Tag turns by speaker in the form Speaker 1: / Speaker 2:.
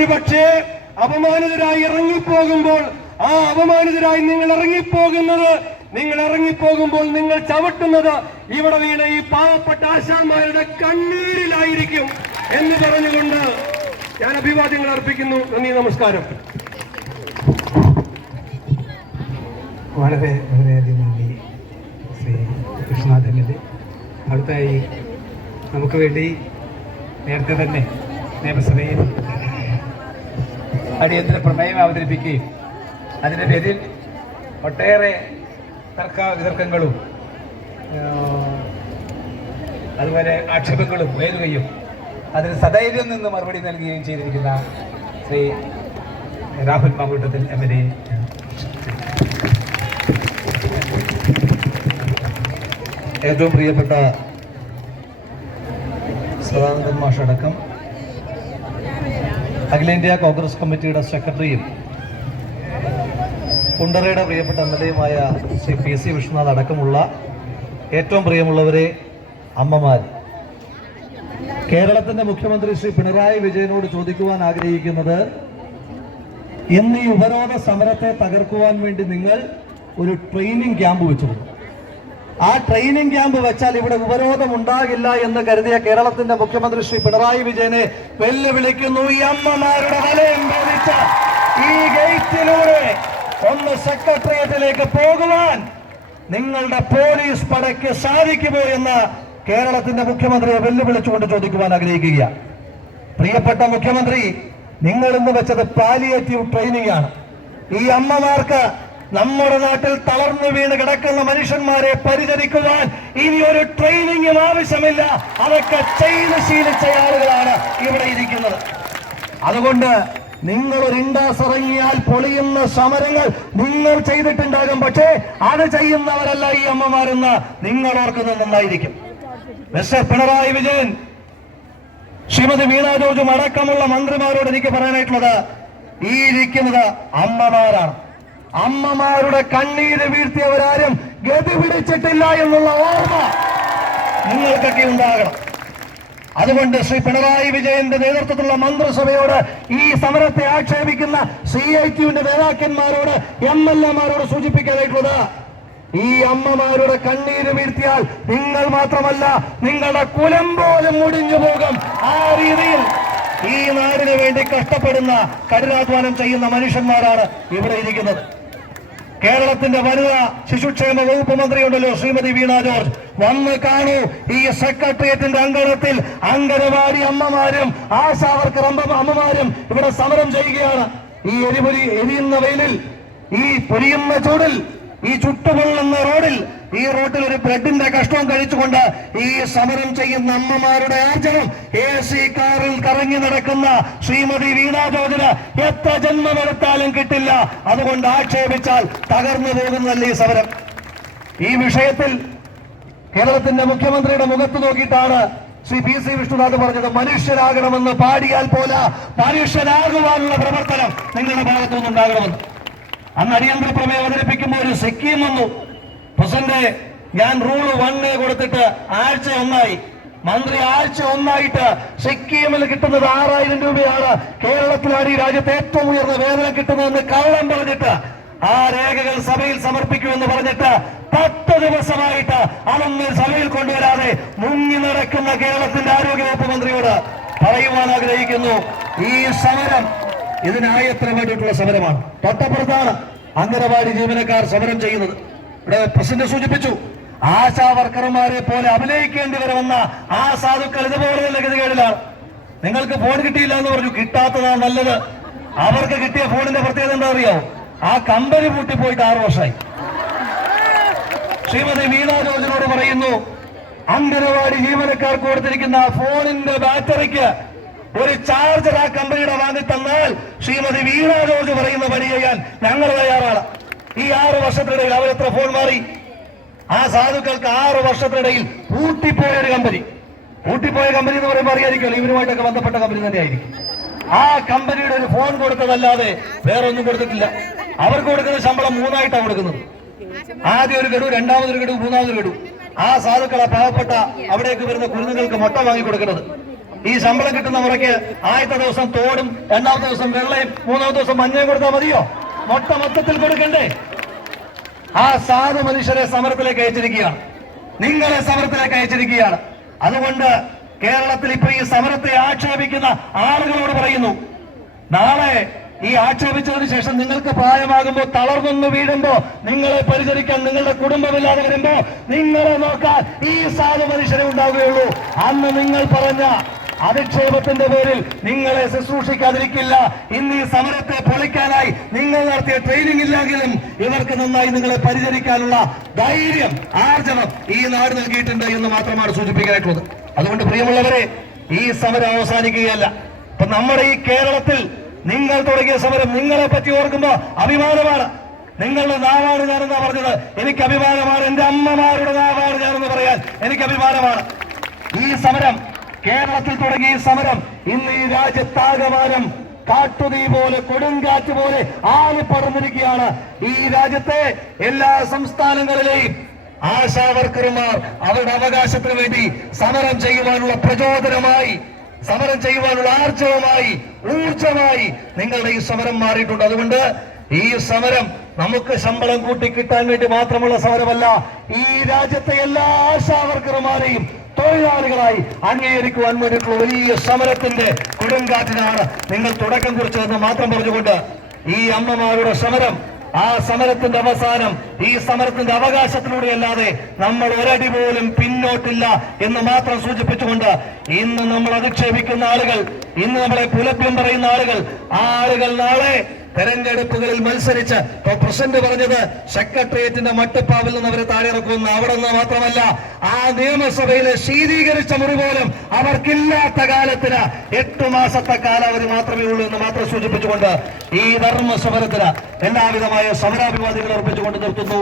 Speaker 1: ഒരു പക്ഷേ അപമാനിതരായി ഇറങ്ങിപ്പോകുമ്പോൾ ആ അപമാനിതരായി നിങ്ങൾ ഇറങ്ങിപ്പോകുന്നത് നിങ്ങൾ ഇറങ്ങിപ്പോകുമ്പോൾ നിങ്ങൾ ചവിട്ടുന്നത് ഇവിടെ വീണ ഈ പാവപ്പെട്ട ആശാന്മാരുടെ കണ്ണീരിലായിരിക്കും എന്ന് പറഞ്ഞുകൊണ്ട് ഞാൻ അഭിവാദ്യങ്ങൾ അർപ്പിക്കുന്നു. നന്ദി നമസ്കാരം.
Speaker 2: വളരെ വളരെയധികം നന്ദി ശ്രീ കൃഷ്ണനാഥൻ അടുത്തായി നമുക്ക് വേണ്ടി നേരത്തെ തന്നെ നിയമസഭയിൽ അടിയന്തര പ്രമേയം അവതരിപ്പിക്കുകയും അതിന്റെ പേരിൽ ഒട്ടേറെ തർക്ക വിതർക്കങ്ങളും അതുപോലെ ആക്ഷേപങ്ങളും ഉയരുകയും അതിന് സധൈര്യം നിന്ന് മറുപടി നൽകുകയും ചെയ്തിരിക്കുന്ന Shri Rahul Mankoottathil M L A.
Speaker 3: ഏറ്റവും പ്രിയപ്പെട്ട സദാനന്ദൻ മാഷ് അടക്കം അഖിലേന്ത്യാ കോൺഗ്രസ് കമ്മിറ്റിയുടെ സെക്രട്ടറിയും കുണ്ടറയുടെ പ്രിയപ്പെട്ട എം എൽ എയുമായ ശ്രീ പി സി വിശ്വനാഥ് അടക്കമുള്ള ഏറ്റവും പ്രിയമുള്ളവരെ അമ്മമാർ കേരളത്തിന്റെ മുഖ്യമന്ത്രി ശ്രീ പിണറായി വിജയനോട് ചോദിക്കുവാൻ ആഗ്രഹിക്കുന്നത് ഇന്ന് ഈ ഉപരോധ സമരത്തെ തകർക്കുവാൻ വേണ്ടി നിങ്ങൾ ഒരു ട്രെയിനിങ് ക്യാമ്പ് വെച്ചിരുന്നു ആ ട്രെയിനിങ് ക്യാമ്പ് വെച്ചാൽ ഇവിടെ ഉപരോധം ഉണ്ടാകില്ല എന്ന് കരുതിയ കേരളത്തിന്റെ മുഖ്യമന്ത്രി ശ്രീ പിണറായി വിജയനെ വെല്ലുവിളിക്കുന്നു. ഈ അമ്മമാരുടെ ഈ ഗേറ്റിലൂടെ ഒന്ന് സെക്രട്ടേറിയറ്റിലേക്ക് പോകുവാൻ നിങ്ങളുടെ പോലീസ് പടയ്ക്ക് സാധിക്കുമോ എന്ന് കേരളത്തിന്റെ മുഖ്യമന്ത്രിയെ വെല്ലുവിളിച്ചുകൊണ്ട് ചോദിക്കുവാൻ ആഗ്രഹിക്കുക പ്രിയപ്പെട്ട മുഖ്യമന്ത്രി നിങ്ങൾ ഇന്ന് വെച്ചത് പാലിയേറ്റീവ് ട്രെയിനിങ് ആണ് ഈ അമ്മമാർക്ക് നമ്മുടെ നാട്ടിൽ തളർന്നു വീണ് കിടക്കുന്ന മനുഷ്യന്മാരെ പരിചരിക്കുവാൻ ഇനി ഒരു ട്രെയിനിങ്ങും ആവശ്യമില്ല. അതൊക്കെ ചെയ്ത് ശീലിച്ച ആളുകളാണ് ഇവിടെ ഇരിക്കുന്നത്. അതുകൊണ്ട് നിങ്ങൾ ഒരു ഇറങ്ങിയാൽ പൊളിയുന്ന സമരങ്ങൾ നിങ്ങൾ ചെയ്തിട്ടുണ്ടാകും. പക്ഷേ അത് ചെയ്യുന്നവരല്ല ഈ അമ്മമാരെന്ന് നിങ്ങൾ ഓർക്കുന്നത് നന്നായിരിക്കും. മിസ്റ്റർ പിണറായി വിജയൻ ശ്രീമതി വീണ ജോർജും അടക്കമുള്ള മന്ത്രിമാരോട് എനിക്ക് പറയാനായിട്ടുള്ളത് ഈ ഇരിക്കുന്നത് അമ്മമാരാണ്. അമ്മമാരുടെ കണ്ണീര് വീഴ്ത്തിയവരാരും ഗതി പിടിച്ചിട്ടില്ല എന്നുള്ള ഓർമ്മ നിങ്ങൾക്കൊക്കെ ഉണ്ടാകണം. അതുകൊണ്ട് ശ്രീ പിണറായി വിജയന്റെ നേതൃത്വത്തിലുള്ള മന്ത്രിസഭയോട് ഈ സമരത്തെ ആക്ഷേപിക്കുന്ന സി ഐ ടിയുടെ നേതാക്കന്മാരോട് എം എൽ എമാരോട് സൂചിപ്പിക്കാനായിട്ടുള്ളത് ഈ അമ്മമാരുടെ കണ്ണീര് വീഴ്ത്തിയാൽ നിങ്ങൾ മാത്രമല്ല നിങ്ങളുടെ കുലം പോലും മുടിഞ്ഞു പോകും. ആ രീതിയിൽ ഈ നാടിന് വേണ്ടി കഷ്ടപ്പെടുന്ന കഠിനാധ്വാനം ചെയ്യുന്ന മനുഷ്യന്മാരാണ് ഇവിടെ ഇരിക്കുന്നത്. കേരളത്തിന്റെ വനിതാ ശിശുക്ഷേമ വകുപ്പ് മന്ത്രിയുണ്ടല്ലോ ശ്രീമതി വീണ ജോർജ്. വന്ന് കാണൂ ഈ സെക്രട്ടേറിയറ്റിന്റെ അങ്കണത്തിൽ അങ്കനവാടി അമ്മമാരും ആശാവർക്കർ അമ്മ അമ്മമാരും ഇവിടെ സമരം ചെയ്യുകയാണ്. ഈ എരിപൊരി എരിയുന്ന വെയിലിൽ ഈ പൊരിയുന്ന ചൂടിൽ ഈ ചുട്ടുപൊള്ളുന്ന റോഡിൽ ഈ റോഡിൽ ഒരു ബ്രെഡിന്റെ കഷ്ടം കഴിച്ചുകൊണ്ട് ഈ സമരം ചെയ്യുന്ന അമ്മമാരുടെ ആർജവം എ സി കാറിൽ കറങ്ങി നടക്കുന്ന ശ്രീമതി വീണാചോദന ജോർജിന് എത്ര ജന്മമെടുത്താലും കിട്ടില്ല. അതുകൊണ്ട് ആക്ഷേപിച്ചാൽ തകർന്നു പോകുന്നതല്ല ഈ സമരം. ഈ വിഷയത്തിൽ കേരളത്തിന്റെ മുഖ്യമന്ത്രിയുടെ മുഖത്ത് നോക്കിയിട്ടാണ് ശ്രീ പി സി വിഷ്ണുനാഥ് പറഞ്ഞത്. മനുഷ്യരാകണമെന്ന് പാടിയാൽ പോല മനുഷ്യരാകുവാനുള്ള പ്രവർത്തനം നിങ്ങളുടെ ഭാഗത്തു നിന്നുണ്ടാകണമെന്ന്. അന്ന് അടിയന്തര പ്രമേയം അവതരിപ്പിക്കുമ്പോൾ ഒരു സിക്കിം വന്നു. പ്രസിഡന്റ് ഞാൻ റൂൾ വണ്ണ് കൊടുത്തിട്ട് ആഴ്ച ഒന്നായി. മന്ത്രി ആഴ്ച ഒന്നായിട്ട് സിക്കിമിൽ കിട്ടുന്നത് ആറായിരം രൂപയാണ്. കേരളത്തിലാണ് ഈ രാജ്യത്ത് ഏറ്റവും ഉയർന്ന വേതനം കിട്ടുന്നതെന്ന് കള്ളം പറഞ്ഞിട്ട് ആ രേഖകൾ സഭയിൽ സമർപ്പിക്കുമെന്ന് പറഞ്ഞിട്ട് പത്ത് ദിവസമായിട്ട് അതൊന്നും സഭയിൽ കൊണ്ടുവരാതെ മുങ്ങി നടക്കുന്ന കേരളത്തിന്റെ ആരോഗ്യവകുപ്പ് മന്ത്രിയോട് പറയുവാൻ ആഗ്രഹിക്കുന്നു. ഈ സമരം ഇതിനായത്ര വേണ്ടിയിട്ടുള്ള സമരമാണ്. തൊട്ടപ്പുറത്താണ് അംഗനവാടി ജീവനക്കാർ സമരം ചെയ്യുന്നത്. ഇവിടെ പ്രസിഡന്റ് സൂചിപ്പിച്ചു. ആശാ വർക്കർമാരെ പോലെ അഭിനയിക്കേണ്ടി വരുമെന്ന ആ സാധുക്കൾ ഇതുപോലെ തന്നെ ഗതികേടിലാണ് നിങ്ങൾക്ക് ഫോൺ കിട്ടിയില്ല എന്ന് പറഞ്ഞു. കിട്ടാത്തതാണ് നല്ലത്. അവർക്ക് കിട്ടിയ ഫോണിന്റെ പ്രത്യേകത എന്താ അറിയാവോ ആ കമ്പനി പൂട്ടിപ്പോയിട്ട് ആറു വർഷമായി. ശ്രീമതി വീണ ജോർജിനോട് പറയുന്നു അംഗനവാടി ജീവനക്കാർക്ക് കൊടുത്തിരിക്കുന്ന ഫോണിന്റെ ബാറ്ററിക്ക് ഒരു ചാർജർ ആ കമ്പനിയുടെ വാങ്ങി തന്നാൽ ശ്രീമതി വീണ ജോർജ് പറയുന്ന പണി ചെയ്യാൻ ഞങ്ങൾ തയ്യാറാണ്. ഈ ആറ് വർഷത്തിനിടയിൽ അവരെത്ര ഫോൺ മാറി? ആ സാധുക്കൾക്ക് ആറ് വർഷത്തിനിടയിൽ കൂട്ടിപ്പോയ ഒരു കമ്പനി. കൂട്ടിപ്പോയ കമ്പനി എന്ന് പറയുമ്പോൾ അറിയാതിരിക്കുമല്ലോ ഇവരുമായിട്ടൊക്കെ ബന്ധപ്പെട്ട കമ്പനി തന്നെയായിരിക്കും. ആ കമ്പനിയുടെ ഒരു ഫോൺ കൊടുത്തതല്ലാതെ വേറെ ഒന്നും കൊടുത്തിട്ടില്ല. അവർക്ക് കൊടുക്കുന്ന ശമ്പളം മൂന്നായിട്ടാണ് കൊടുക്കുന്നത്. ആദ്യ ഒരു ഗഡു രണ്ടാമതൊരു ഗഡു മൂന്നാമതൊരു ഗഡു. ആ സാധുക്കളെ പാവപ്പെട്ട അവിടേക്ക് വരുന്ന കുരുന്നുകൾക്ക് മുട്ട വാങ്ങി കൊടുക്കുന്നത്. ഈ ശമ്പളം കിട്ടുന്ന മുറയ്ക്ക് ആദ്യത്തെ ദിവസം തോടും രണ്ടാമത്തെ ദിവസം വെള്ളയും മൂന്നാമത്തെ ദിവസം മഞ്ഞയും കൊടുത്താൽ മതിയോ? മൊട്ട മൊത്തത്തിൽ കൊടുക്കണ്ടേ? ആ സാധു മനുഷ്യരെ സമരത്തിലേക്ക് അയച്ചിരിക്കുകയാണ്. നിങ്ങളെ സമരത്തിലേക്ക് അയച്ചിരിക്കുകയാണ്. അതുകൊണ്ട് കേരളത്തിൽ ഇപ്പൊ ഈ സമരത്തെ ആക്ഷേപിക്കുന്ന ആളുകളോട് പറയുന്നു നാളെ ഈ ആക്ഷേപിച്ചതിന് ശേഷം നിങ്ങൾക്ക് പ്രായമാകുമ്പോൾ തളർന്നൊന്ന് വീഴുമ്പോ നിങ്ങളെ പരിചരിക്കാൻ നിങ്ങളുടെ കുടുംബമില്ലാതെ വരുമ്പോ നിങ്ങളെ നോക്കാൻ ഈ സാധു മനുഷ്യരെ ഉണ്ടാവുകയുള്ളൂ. അന്ന് നിങ്ങൾ പറഞ്ഞ അധിക്ഷേപത്തിന്റെ പേരിൽ നിങ്ങളെ ശുശ്രൂഷിക്കാതിരിക്കില്ല. ഇന്ന് ഈ സമരത്തെ പൊളിക്കാനായി നിങ്ങൾ നടത്തിയ ട്രെയിനിങ് ഇല്ലെങ്കിലും ഇവർക്ക് നന്നായി നിങ്ങളെ പരിചരിക്കാനുള്ള ധൈര്യം ആർജനം ഈ നാട് നൽകിയിട്ടുണ്ട് എന്ന് മാത്രമാണ് സൂചിപ്പിക്കാനായിട്ടുള്ളത്. അതുകൊണ്ട് പ്രിയമുള്ളവരെ ഈ സമരം അവസാനിക്കുകയല്ല. ഇപ്പൊ നമ്മുടെ ഈ കേരളത്തിൽ നിങ്ങൾ തുടങ്ങിയ സമരം നിങ്ങളെ പറ്റി ഓർക്കുമ്പോ അഭിമാനമാണ്. നിങ്ങളുടെ നാവാണ് ഞാനെന്നാ പറഞ്ഞത്. എനിക്ക് അഭിമാനമാണ് എന്റെ അമ്മമാരുടെ നാവാണ് ഞാനെന്ന് പറയാൻ എനിക്ക് അഭിമാനമാണ്. ഈ സമരം കേരളത്തിൽ തുടങ്ങിയ സമരം. ഇന്ന് ഈ രാജ്യത്താകമാനം കാട്ടുതീ പോലെ കൊടുങ്കാറ്റ് പോലെ ആളി പറന്നിരിക്കുകയാണ് ഈ രാജ്യത്തെ എല്ലാ സംസ്ഥാനങ്ങളിലെയും ആശാ വർക്കർമാർ അവരുടെ അവകാശത്തിന് വേണ്ടി സമരം ചെയ്യുവാനുള്ള പ്രചോദനമായി സമരം ചെയ്യുവാനുള്ള ആർജവമായി ഊർജമായി നിങ്ങളുടെ ഈ സമരം മാറിയിട്ടുണ്ട്. അതുകൊണ്ട് ഈ സമരം നമുക്ക് ശമ്പളം കൂട്ടി കിട്ടാൻ വേണ്ടി മാത്രമുള്ള സമരമല്ല ഈ രാജ്യത്തെ എല്ലാ ആശാവർക്കർമാരെയും തൊഴിലാളികളായി അംഗീകരിക്കുവാൻ വേണ്ടിയിട്ടുള്ള വലിയ സമരത്തിന്റെ കൊടുങ്കാറ്റിനാണ് നിങ്ങൾ തുടക്കം കുറിച്ചതെന്ന് മാത്രം പറഞ്ഞുകൊണ്ട് ഈ അമ്മമാരുടെ സമരം ആ സമരത്തിന്റെ അവസാനം ഈ സമരത്തിന്റെ അവകാശത്തിലൂടെ അല്ലാതെ നമ്മൾ ഒരടി പോലും പിന്നോട്ടില്ല എന്ന് മാത്രം സൂചിപ്പിച്ചുകൊണ്ട് ഇന്ന് നമ്മൾ അധിക്ഷേപിക്കുന്ന ആളുകൾ ഇന്ന് നമ്മളെ പുലഭ്യം പറയുന്ന ആളുകൾ ആ ആളുകൾ നാളെ തെരഞ്ഞെടുപ്പുകളിൽ മത്സരിച്ച് ഇപ്പൊ പ്രസിഡന്റ് പറഞ്ഞത് സെക്രട്ടേറിയറ്റിന്റെ മട്ടുപ്പാവിൽ നിന്ന് അവരെ താഴെ ഇറക്കുമെന്ന് അവിടെ നിന്ന് മാത്രമല്ല ആ നിയമസഭയിലെ ശീതീകരിച്ച മുറി പോലും അവർക്കില്ലാത്ത കാലത്തിന് എട്ടു മാസത്തെ കാലാവധി മാത്രമേ ഉള്ളൂ എന്ന് മാത്രം സൂചിപ്പിച്ചുകൊണ്ട് ഈ ധർമ്മ സമരത്തിന് എല്ലാവിധമായ സമരാഭിവാദികൾ അർപ്പിച്ചുകൊണ്ട് നിർത്തുന്നു.